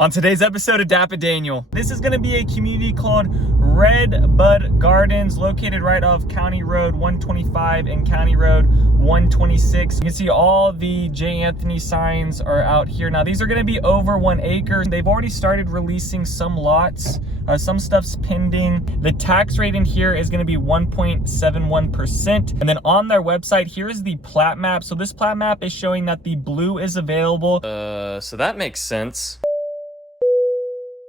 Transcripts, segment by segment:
On today's episode of DAPA.DANIEL, this is going to be a community called Redbud Gardens, located right off County Road 125 and County Road 126. You can see all the J. Anthony signs are out here. Now, these are going to be over 1 acre. They've already started releasing some lots. Some stuff's pending. The tax rate in here is going to be 1.71%. And then on their website, here's the plat map. So this plat map is showing that the blue is available. So that makes sense.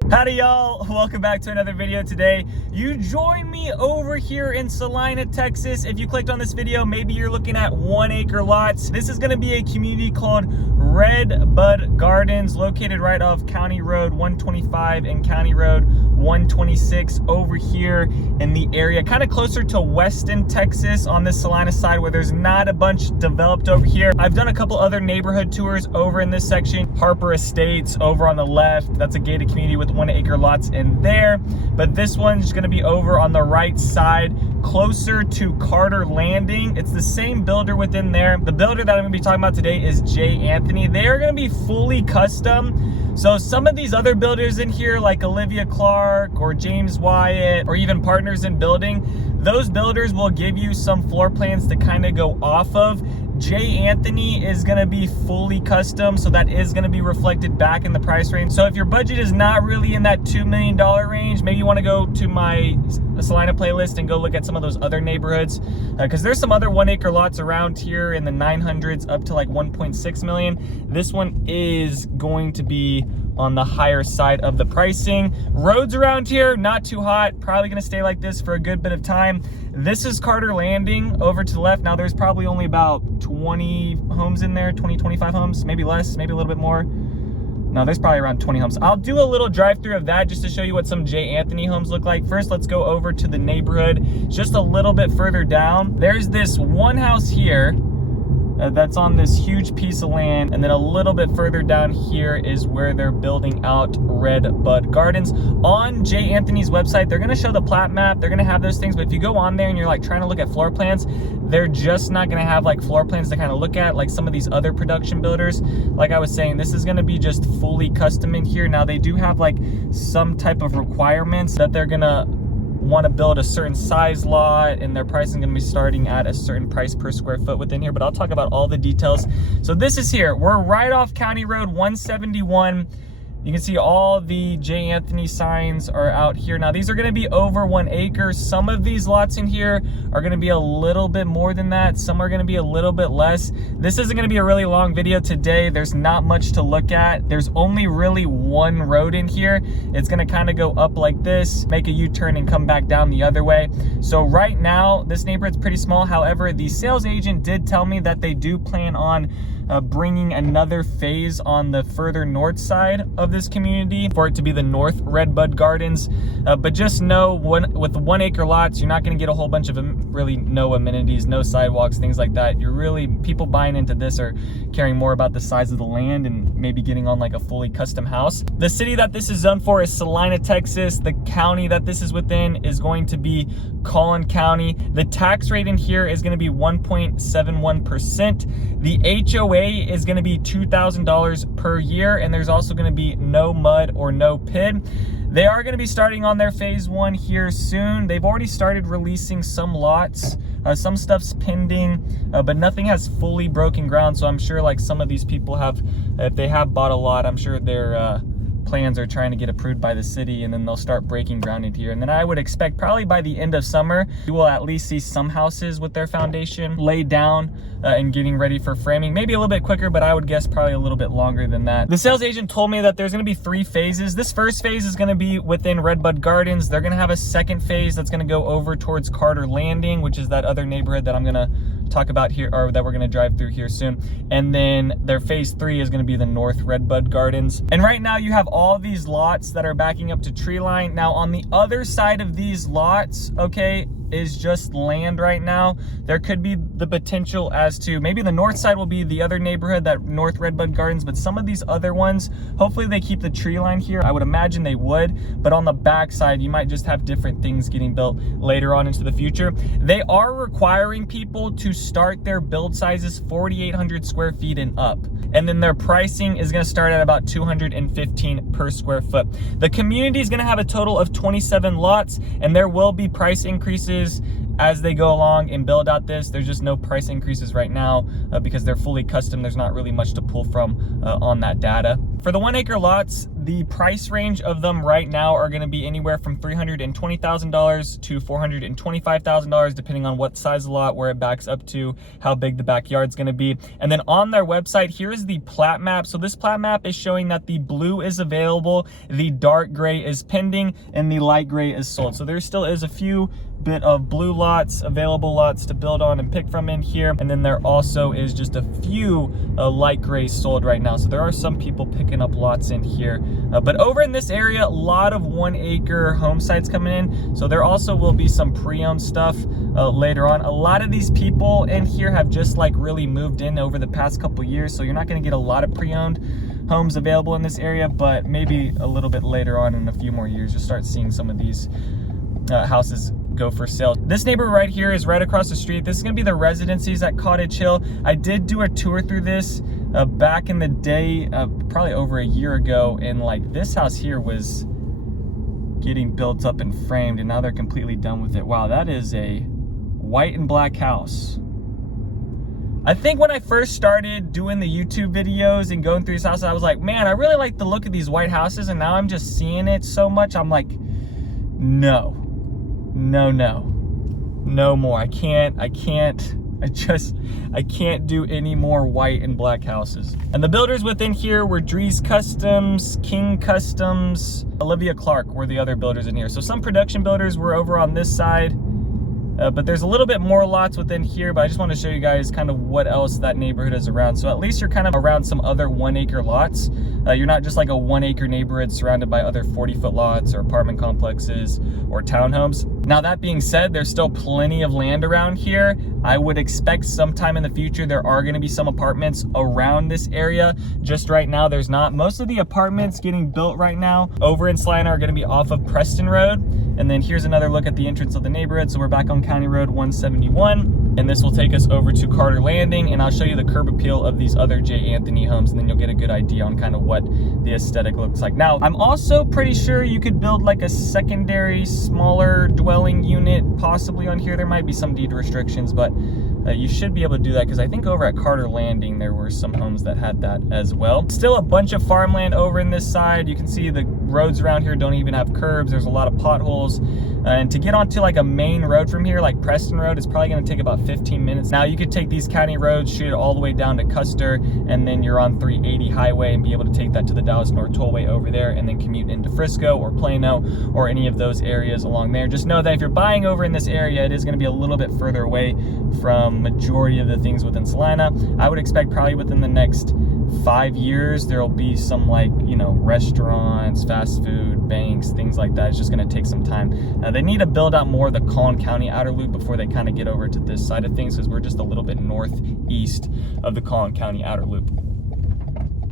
Howdy y'all, welcome back to another video today. You join me over here in Celina, Texas. If you clicked on this video, maybe you're looking at 1 acre lots. This is gonna be a community called Redbud Gardens, located right off County Road 125 and County Road 126 over here in the area, kind of closer to Weston, Texas on this Celina side where there's not a bunch developed over here. I've done a couple other neighborhood tours over in this section. Harper Estates over on the left, that's a gated community with 1 acre lots in there, but this one's going to be over on the right side closer to Carter Landing. It's the same builder within there. The builder that I'm going to be talking about today is J. Anthony. They are going to be fully custom. So some of these other builders in here like Olivia Clark or James Wyatt or even Partners in Building, those builders will give you some floor plans to kind of go off of. J. Anthony is going to be fully custom, so that is going to be reflected back in the price range. So if your budget is not really in that $2 million range, maybe you want to go to my Celina playlist and go look at some of those other neighborhoods, because there's some other 1 acre lots around here in the 900s up to like 1.6 million. This one is going to be on the higher side of the pricing. Roads around here, not too hot, probably gonna stay like this for a good bit of time. This is Carter Landing over to the left. Now there's probably only about 20 homes in there, 20, 25 homes, maybe less, maybe a little bit more. No, there's probably around 20 homes. I'll do a little drive through of that just to show you what some J. Anthony homes look like. First, let's go over to the neighborhood just a little bit further down. There's this one house here that's on this huge piece of land, and then a little bit further down here is where they're building out Redbud Gardens. On J. Anthony's website, they're going to show the plat map, they're going to have those things, but if you go on there and you're like trying to look at floor plans, they're just not going to have like floor plans to kind of look at like some of these other production builders. Like I was saying, this is going to be just fully custom in here. Now they do have like some type of requirements that they're going to want to build a certain size lot, and their price is going to be starting at a certain price per square foot within here, but I'll talk about all the details. So this is here, we're right off County Road 171. You can see all the J. Anthony signs are out here. Now these are going to be over 1 acre. Some of these lots in here are going to be a little bit more than that. Some are going to be a little bit less. This isn't going to be a really long video today. There's not much to look at. There's only really one road in here. It's going to kind of go up like this, make a U-turn and come back down the other way. So right now, this neighborhood's pretty small. However, the sales agent did tell me that they do plan on bringing another phase on the further north side of this community for it to be the North Redbud Gardens. But just know, with the 1 acre lots, you're not going to get a whole bunch of really no amenities, no sidewalks, things like that. You're really, people buying into this are caring more about the size of the land and maybe getting on like a fully custom house. The city that this is zoned for is Celina, Texas. The county that this is within is going to be Collin County. The tax rate in here is going to be 1.71%. The HOA is going to be $2,000 per year, and there's also going to be no mud or no PID. They are going to be starting on their phase 1 here soon. They've already started releasing some lots. Some stuff's pending, but nothing has fully broken ground. So I'm sure like some of these people have, if they have bought a lot, I'm sure their plans are trying to get approved by the city, and then they'll start breaking ground in here. And then I would expect probably by the end of summer, you will at least see some houses with their foundation laid down and getting ready for framing. Maybe a little bit quicker, but I would guess probably a little bit longer than that. The sales agent told me that there's going to be 3 phases. This first phase is going to be within Redbud Gardens. They're going to have a second phase that's going to go over towards Carter Landing, which is that other neighborhood that I'm going to talk about here, or that we're going to drive through here soon. And then their phase 3 is going to be the North Redbud Gardens. And right now you have all these lots that are backing up to tree line. Now on the other side of these lots, okay, is just land right now. There could be the potential as to maybe the north side will be the other neighborhood, that North Redbud Gardens, but some of these other ones, hopefully they keep the tree line here. I would imagine they would, but on the back side, you might just have different things getting built later on into the future. They are requiring people to start their build sizes 4,800 square feet and up. and then their pricing is going to start at about $215 per square foot. The community is going to have a total of 27 lots, and there will be price increases as they go along and build out this. There's just no price increases right now because they're fully custom. There's not really much to pull from on that data. For the 1 acre lots, the price range of them right now are going to be anywhere from $320,000 to $425,000, depending on what size of lot, where it backs up to, how big the backyard's going to be. And then on their website, here's the plat map. So this plat map is showing that the blue is available, the dark gray is pending, and the light gray is sold. So there still is a few bit of blue lots, available lots to build on and pick from in here. And then there also is just a few light grays sold right now. So there are some people picking up lots in here. But over in this area, a lot of 1 acre home sites coming in. So there also will be some pre-owned stuff later on. A lot of these people in here have just like really moved in over the past couple years. So you're not going to get a lot of pre-owned homes available in this area, but maybe a little bit later on in a few more years, you'll start seeing some of these houses go for sale. This neighborhood right here is right across the street. This is going to be the residencies at Cottage Hill. I did do a tour through this back in the day, probably over a year ago, and like this house here was getting built up and framed, and now they're completely done with it. Wow, that is a white and black house. I think when I first started doing the YouTube videos and going through these houses, I was like, man, I really like the look of these white houses, and now I'm just seeing it so much. I'm like, no more. I can't do any more white and black houses. And the builders within here were Drees Customs, King Customs, Olivia Clark were the other builders in here. So some production builders were over on this side, but there's a little bit more lots within here, but I just want to show you guys kind of what else that neighborhood is around. So at least you're kind of around some other 1 acre lots. You're not just like a 1 acre neighborhood surrounded by other 40-foot lots or apartment complexes or townhomes. Now that being said, there's still plenty of land around here. I would expect sometime in the future there are going to be some apartments around this area. Just right now there's not. Most of the apartments getting built right now over in Celina are going to be off of Preston Road. And then here's another look at the entrance of the neighborhood. So we're back on County Road 171, and this will take us over to Carter Landing, and I'll show you the curb appeal of these other J. Anthony homes, and then you'll get a good idea on kind of what the aesthetic looks like. Now, I'm also pretty sure you could build like a secondary, smaller dwelling unit possibly on here. There might be some deed restrictions, but you should be able to do that, because I think over at Carter Landing there were some homes that had that as well. Still a bunch of farmland over in this side. You can see the roads around here don't even have curbs. There's a lot of potholes, and to get onto like a main road from here, like Preston Road, is probably going to take about 15 minutes. Now you could take these county roads, shoot it all the way down to Custer, and then you're on 380 highway and be able to take that to the Dallas North Tollway over there, and then commute into Frisco or Plano or any of those areas along there. Just know that if you're buying over in this area, it is going to be a little bit further away from majority of the things within Celina. I would expect probably within the next 5 years there will be some, like, you know, restaurants, fast food, banks, things like that. It's just going to take some time. They need to build out more of the Collin County outer loop before they kind of get over to this side of things, because we're just a little bit northeast of the Collin County outer loop.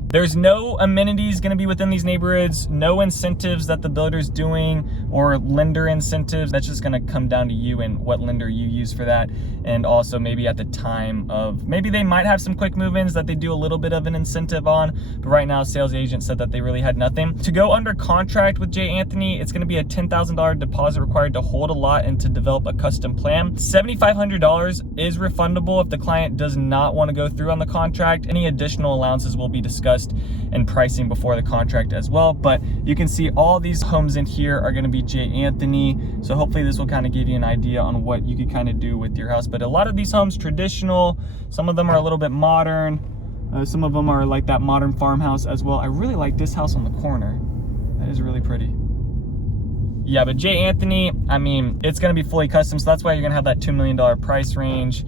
There's no amenities going to be within these neighborhoods, no incentives that the builder's doing or lender incentives. That's just going to come down to you and what lender you use for that. And also maybe at the time of, maybe they might have some quick move-ins that they do a little bit of an incentive on, but right now sales agent said that they really had nothing. To go under contract with J. Anthony, it's going to be a $10,000 deposit required to hold a lot and to develop a custom plan. $7,500 is refundable if the client does not want to go through on the contract. Any additional allowances will be discussed and pricing before the contract as well. But you can see all these homes in here are going to be J. Anthony, so hopefully this will kind of give you an idea on what you could kind of do with your house. But a lot of these homes traditional, some of them are a little bit modern, some of them are like that modern farmhouse as well. I really like this house on the corner. That is really pretty. Yeah, but J. Anthony, I mean, it's going to be fully custom, so that's why you're going to have that $2 million price range.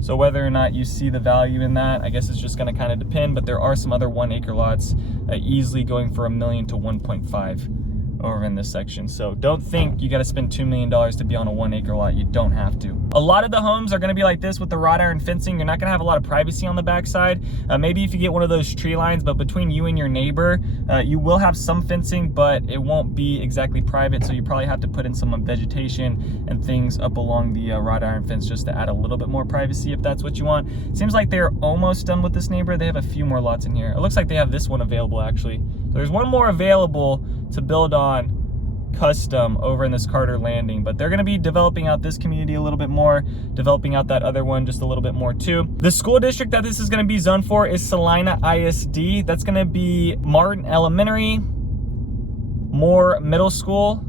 So whether or not you see the value in that, I guess it's just going to kind of depend. But there are some other 1 acre lots easily going for $1 million to 1.5 over in this section. So don't think you got to spend $2 million to be on a 1 acre lot. You don't have to. A lot of the homes are going to be like this with the wrought iron fencing. You're not going to have a lot of privacy on the backside. Maybe if you get one of those tree lines, but between you and your neighbor, you will have some fencing, but it won't be exactly private. So you probably have to put in some vegetation and things up along the wrought iron fence just to add a little bit more privacy if that's what you want. Seems like they're almost done with this neighbor. They have a few more lots in here. It looks like they have this one available actually. So there's one more available to build on custom over in this Carter Landing, but they're going to be developing out this community a little bit more, developing out that other one just a little bit more too. The school district that this is going to be zoned for is Celina ISD. That's going to be Martin Elementary, Moore Middle School,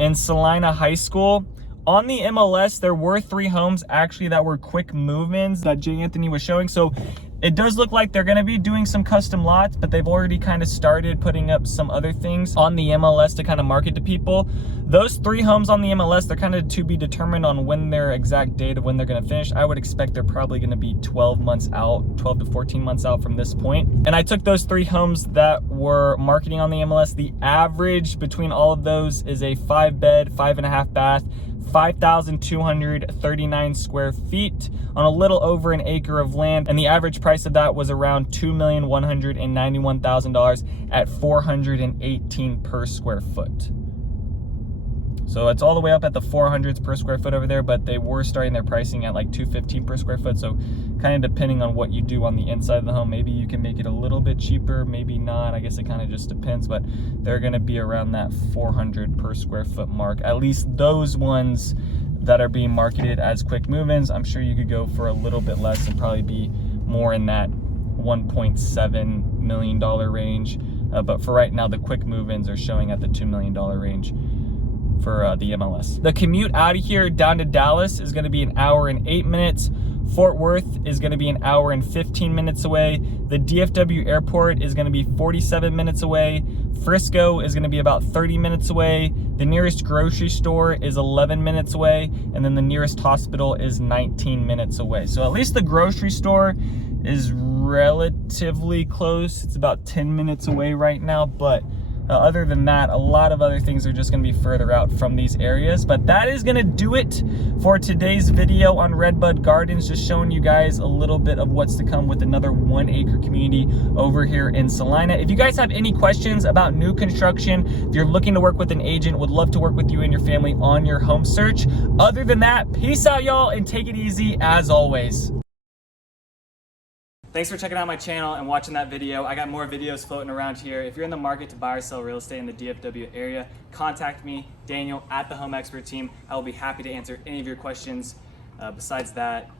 and Celina High School. On the MLS, there were 3 homes actually that were quick move-ins that J. Anthony was showing. So it does look like they're going to be doing some custom lots, but they've already kind of started putting up some other things on the MLS to kind of market to people. Those 3 homes on the MLS, they're kind of to be determined on when their exact date of when they're going to finish. I would expect they're probably going to be 12 months out, 12 to 14 months out from this point. And I took those 3 homes that were marketing on the MLS. The average between all of those is a 5-bed, 5.5 bath, 5,239 square feet on a little over an acre of land, and the average price of that was around $2,191,000 at $418 per square foot. So it's all the way up at the 400s per square foot over there, but they were starting their pricing at like $215 per square foot. So kind of depending on what you do on the inside of the home, maybe you can make it a little bit cheaper, maybe not. I guess it kind of just depends, but they're going to be around that 400 per square foot mark. At least those ones that are being marketed as quick move-ins. I'm sure you could go for a little bit less and probably be more in that $1.7 million range. But for right now, the quick move-ins are showing at the $2 million range for the MLS. The commute out of here down to Dallas is going to be 1 hour and 8 minutes. Fort Worth is going to be 1 hour and 15 minutes away. The DFW airport is going to be 47 minutes away. Frisco is going to be about 30 minutes away. The nearest grocery store is 11 minutes away. And then the nearest hospital is 19 minutes away. So at least the grocery store is relatively close. It's about 10 minutes away right now, but other than that, a lot of other things are just going to be further out from these areas. But that is going to do it for today's video on Redbud Gardens, just showing you guys a little bit of what's to come with another 1 acre community over here in Celina. If you guys have any questions about new construction, if you're looking to work with an agent, would love to work with you and your family on your home search. Other than that, peace out, y'all, and take it easy as always. Thanks for checking out my channel and watching that video. I got more videos floating around here. If you're in the market to buy or sell real estate in the DFW area, contact me, Daniel, at the Home Expert Team. I will be happy to answer any of your questions. Besides that,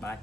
bye.